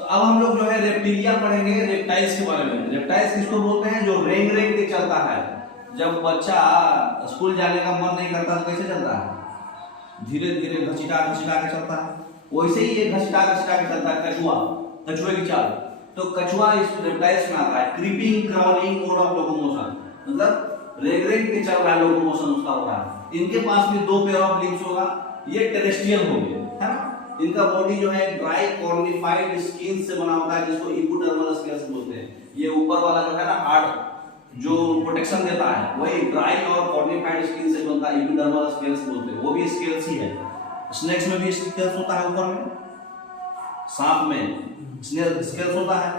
तो अब हम लोग जो है रेप्टिलिया पढ़ेंगे, रेप्टाइल्स के बारे में। रेप्टाइल्स किसको बोलते हैं? जो रेंग रेंग के चलता है। जब बच्चा स्कूल जाने का मन नहीं करता तो कैसे चलता है? धीरे धीरे घसीटा घसीटा के चलता है। वैसे ही ये घसीटा घसीटा के चलता है कछुआ, कछुए की चाल। तो कछुआ इस रेप्टाइल्स में आता है। Creeping crawling mode of locomotion, मतलब रेंग रेंग के चल रहा है, लोकोमोशन उसका हो रहा है। इनके पास भी दो पेयर ऑफ लिम्स होगा। ये टेरेस्ट्रियल हो गए, है ना। इनका बॉडी जो है ड्राई कॉर्निफाइड स्किन से बना होता है, जिसको इपिडर्मल स्केल्स बोलते हैं। ये ऊपर वाला जो है ना हार्ड जो प्रोटेक्शन देता है, वही ड्राई और कॉर्निफाइड स्किन से बनता है, इपिडर्मल स्केल्स बोलते हैं। वो भी स्केल्स ही है। स्नेक्स में भी स्केल्स होता है ऊपर में, सांप में स्केल्स होता है,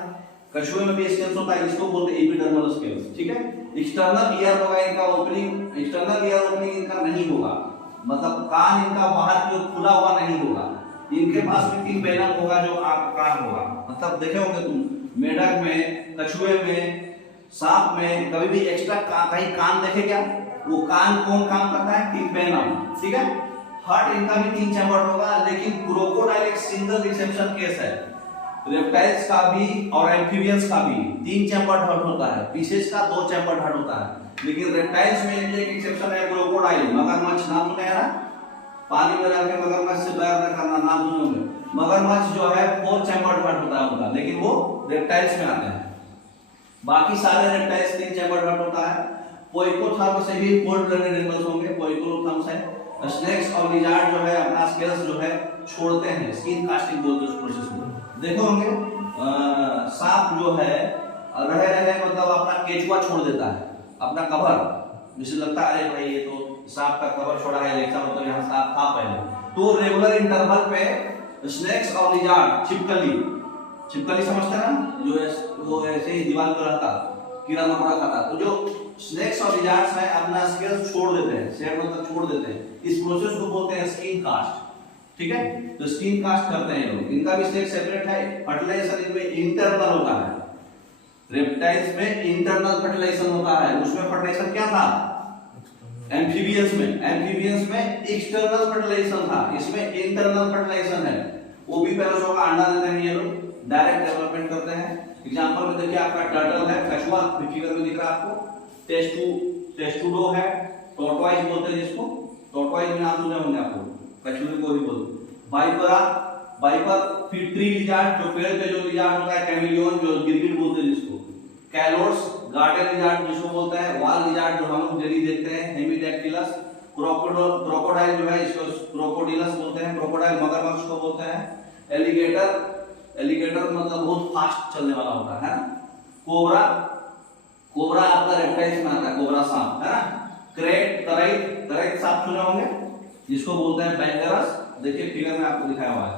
कछुए में भी स्केल्स होता है, इसको बोलते हैं एपिडर्मल स्केल्स। ठीक है। एक्सटर्नल ईयर होगा इनका ओपनिंग, एक्सटर्नल ईयर ओपनिंग इनका नहीं होगा, मतलब कान इनका बाहर की ओर खुला हुआ नहीं होगा। इनके पास भी तीन वेनम होगा जो आप कान होगा, मतलब देखे होंगे तुम मेढक में, कछुए में, सांप में कभी भी एक्स्ट्रा कहीं कान देखे क्या? वो कान कौन काम करता है? तीन वेनम। ठीक है। हार्ट इनका भी तीन चैम्बर होगा, लेकिन क्रोकोडाइल एक सिंगल एक्सेप्शन केस है। रेप्टाइल्स का भी और एम्फीबियंस का भी तीन चैम्बर हार्ट होता है, फिशेस का दो चैम्बर हार्ट होता है। लेकिन रेप्टाइल्स में एक एक्सेप्शन है, क्रोकोडाइल। मगरमच्छ नाम सुने हैं ना? पानी में रह के मगरमच्छ से बैर न करना, नाम सुनोगे। मगरमच्छ जो है फोर चैम्बर हार्ट होता है उनका, लेकिन वो रेप्टाइल्स में आते हैं। बाकी सारे रेप्टाइल्स तीन चैम्बर हार्ट होता है। पोइकोथर्म से भी कोल्ड ब्लडेड एनिमल्स होंगे, पोइकोथर्म से। स्नेक्स और लिजार्ड जो है अपना स्केल्स जो है छोड़ते हैं, स्किन कास्टिंग बोलते हैं उस प्रोसेस को। देखो होंगे सांप जो है रहे रहे मतलब अपना केचुआ छोड़ देता है, अपना कवर। जिसे लगता है अरे भाई ये तो सांप का कवर छोड़ा है, ऐसा मतलब यहाँ सांप था पहले। तो रेगुलर इंटरवल पे स्नेक्स और लिजार्ड, छिपकली, छिपकली समझते हैं ना, जो है वो ऐसे ही दीवार पर रहता, कीड़ा मकोड़ा खाता। तो जो स्नेक्स और लिजार्ड्स हैं अपना स्केल्स छोड़ देते हैं, शेड मतलब छोड़ देते हैं। इस प्रोसेस को बोलते हैं स्किन कास्ट। ठीक है। तो स्किन कास्ट करते हैं लोग। इनका भी सेक्स सेपरेट है। फर्टिलाइजेशन इनमें इंटरनल होता है। रेप्टाइल्स में इंटरनल फर्टिलाइजेशन होता है। उसमें फर्टिलाइजेशन क्या था? एम्फीबियंस में एक्सटर्नल फर्टिलाइजेशन था, इसमें इंटरनल फर्टिलाइजेशन है। वो भी पैरासो का अंडा देते हैं ये लोग, डायरेक्ट डेवलपमेंट करते हैं। एग्जांपल में देखिए आपका टर्टल है, कछुआ फिगर में दिख रहा है आपको, टेस्टुडो है, टॉर्टोइज बोलते हैं जिसको, टॉर्टोइज में नाम सुने होंगे आपको, कछुए को भी बोलते। वाइपर, फिर ट्री लिजार्ड जो पेड़ पे जो लिजार्ड होता है, कैमिलियन जो गिरगिट बोलते हैं जिसको, कैलोर्स, गार्डन लिजार्ड जिसको बोलते हैं, वाल लिजार्ड जो हम लोग डेली देखते हैं, हेमिडैक्टिलस, क्रोकोडाइल जो है इसको क्रोकोडिलस बोलते हैं, क्रोकोडाइल मगरमच्छ को बोलते हैं, एलिगेटर मतलब बहुत फास्ट चलने वाला होता है ना। कोबरा आपका रेप्टाइल्स में आता है, कोबरा सांप है ना। तराइट सांप सुने होंगे जिसको बोलते हैं बैंगरस। देखिए फिगर में आपको दिखाया हुआ है,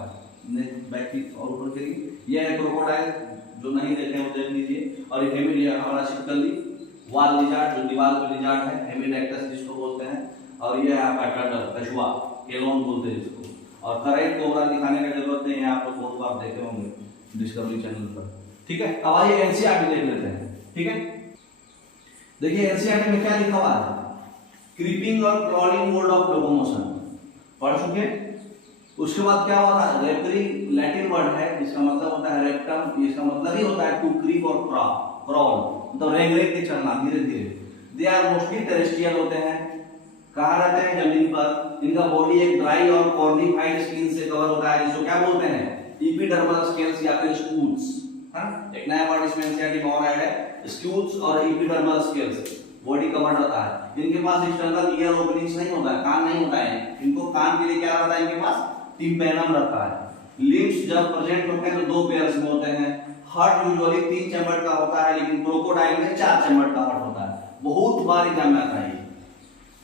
बैक की और ऊपर के लिए। ये है क्रोकोडाइल, जो नहीं देखे वो देख लीजिए। और हेमिडिया हमारा छिपकली, वाल लिजार्ड जो दीवार पे लिजार्ड है, हेमिडैक्टिलस जिसको बोलते हैं। और ये है आपका टर्टल, कछुआ, केलोन बोलते हैं जिसको। और कराइट कोबरा दिखाने की जरूरत नहीं है, आप लोग बहुत बार देखे होंगे डिस्कवरी चैनल पर। ठीक है। अब आइए एनसीईआरटी देख लेते हैं। ठीक है। देखिए एनसीईआरटी में क्या लिखा हुआ है? क्रीपिंग और क्राउलिंग मोड ऑफ लोकोमोशन पढ़ चुके। उसके बाद क्या होता है? रेप्टरी लैटिन वर्ड है जिसका मतलब होता है रेप्टम, इसका मतलब ही होता है टू क्रीप और क्राउल, मतलब रेंग रेंग के चलना धीरे धीरे। दे आर मोस्टली टेरेस्ट्रियल होते हैं। कहाँ रहते हैं? जमीन पर। इनका बॉडी एक ड्राई और कॉर्निफाइड स्किन से कवर होता है, जिसको क्या बोलते हैं? एपिडर्मल स्केल्स या फिर स्कूल्स। एक नया वर्ड इसमें एनसीईआरटी में और ऐड है, स्कूल्स और एपिडर्मल स्केल्स। बॉडी कवर्ड रहता है। इनके पास एक्सटर्नल ईयर ओपनिंग्स नहीं होता है, कान नहीं होता है। इनको कान के लिए क्या रहता है? इनके पास टिम्पैनम रहता है। लिम्स जब प्रेजेंट होते हैं तो दो पेयर्स में होते हैं। हार्ट यूजुअली तीन चैम्बर का होता है, लेकिन क्रोकोडाइल में चार चैम्बर का हार्ट होता है। बहुत बार एग्जाम में आता है।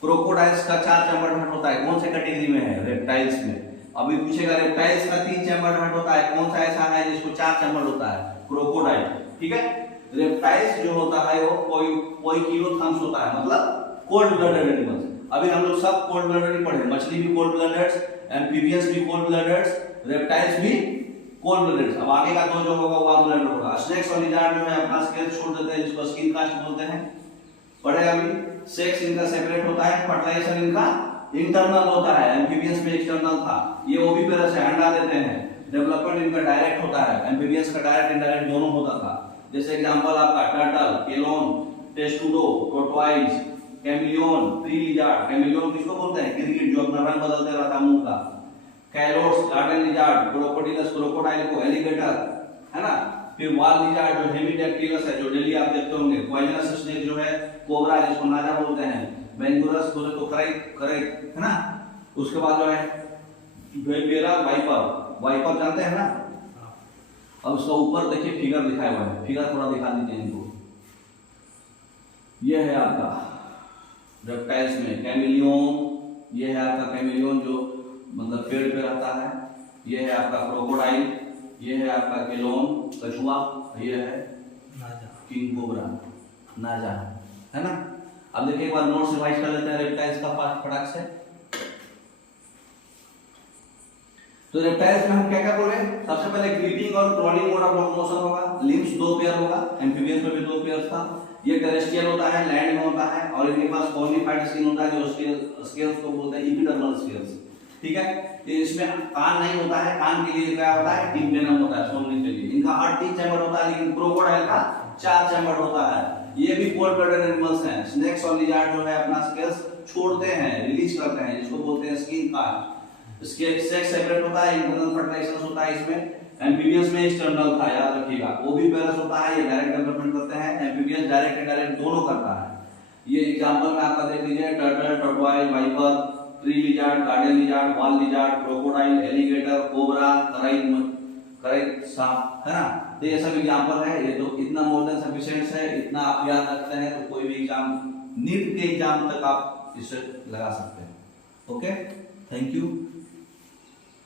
क्रोकोडाइल्स का चार चैम्बर हार्ट होता है, कौन से कैटेगरी में है? रेप्टाइल्स में। अभी पूछेगा रेप्टाइल्स का तीन चैम्बर हार्ट होता है, कौन सा ऐसा है जिसको चार चैम्बर होता है? क्रोकोडाइल। ठीक है। रेप्टाइल्स जो होता है वो पोइकिलोथर्म्स होता है, मतलब कोल्ड ब्लडेड एनिमल्स। अभी हम लोग सब कोल्ड ब्लडेड ही पढ़े, मछली भी कोल्ड ब्लडेड, एम्फीबियंस भी कोल्ड ब्लडेड, रेप्टाइल्स भी कोल्ड ब्लडेड। अब आगे का दो जो होगा वार्म ब्लडेड होगा। स्नेक्स और लिजार्ड जो है अपना स्केल छोड़ देते हैं, जिसको स्किन कास्ट बोलते हैं। पढ़े अभी। सेक्स इनका सेपरेट होता है, फर्टिलाइजेशन इनका इंटरनल होता है, एम्फीबियंस में एक्सटर्नल था। ये ओविपेरस है, अंडा देते हैं। डेवलपमेंट इनका डायरेक्ट होता है, एम्फीबियंस का डायरेक्ट इंडायरेक्ट दोनों होता था। जैसे एग्जांपल आपका turtle, Chelone, Testudo, tortoise, chameleon, tree lizard. Chameleon किसको बोलते हैं? गिरगिट जो अपना रंग बदलते रहता है मुंह का। कैलोट्स, गार्डन लिजार्ड, क्रोकोडिलस, क्रोकोडाइल को एलिगेटर, है ना। फिर वाल लिजार्ड जो हेमीडेक्टिलस है, जो डेली आप देखते होंगे। पॉइजनस स्नेक जो है कोबरा, जिसको नाजा बोलते हैं। बेंगुरस बोले तो करेक्ट, है ना। उसके बाद जो है वेलबेरा वाइपर, वाइपर जानते हैं ना। अब उसका ऊपर देखिए फिगर दिखाया हुआ है, फिगर थोड़ा दिखा दीजिए इनको। ये है आपका रेप्टाइल्स में कैमिलियन, ये है आपका कैमिलियन जो मतलब पेड़ पे रहता है। ये है आपका क्रोकोडाइल, ये है आपका केलोन कछुआ, ये है किंग कोबरा नाजा, है ना। अब देखिए एक बार नोट्स रिवाइज कर लेते हैं रेप्टाइल्स का फटाक से। तो रेप्टाइल्स में हम क्या क्या बोले? सबसे पहले क्रीपिंग और क्रॉलिंग मोड ऑफ लोकोमोशन होगा। लिम्स दो पेयर होगा, एम्फीबियंस में भी दो पेयर था। ये टेरेस्ट्रियल होता है, लैंड में होता है, और इनके पास कॉर्निफाइड स्किन होता है जो स्केल्स को बोलते हैं एपिडर्मल स्केल्स, ठीक है। तो इसमें कान नहीं होता है, कान के लिए क्या होता है? टिम्पेनम होता है सुनने के लिए। इनका हर 3 चैम्बर होता है, लेकिन क्रोकोडाइल का 4 चैम्बर होता है। ये भी कोल्ड ब्लडेड एनिमल्स हैं। स्नेक्स और लिजार्ड जो है अपना स्केल्स छोड़ते हैं, रिलीज करते हैं, जिसको बोलते हैं स्किन कार्ड। इसके सेक्स सेपरेट होता है, इंटरनल फर्टिलाइजेशन होता है इसमें। एम्फीबियंस में एक्सटर्नल था, याद रखिएगा। वो भी पेरस होता है, ये डायरेक्ट डेवलपमेंट करते हैं। एम्फीबियंस डायरेक्ट इनडायरेक्ट दोनों करता है। ये एग्जांपल में आपका देख लीजिए, turtle, tortoise, viper, tree lizard, garden lizard, wall lizard, crocodile, alligator, cobra, krait सांप, है ना। तो ये सब एग्जांपल है। ये तो इतना मोर देन सफिशिएंट है, इतना आप याद रखते हैं तो कोई भी एग्जाम, नीट के एग्जाम तक आप इसे लगा सकते हैं। Okay, thank you.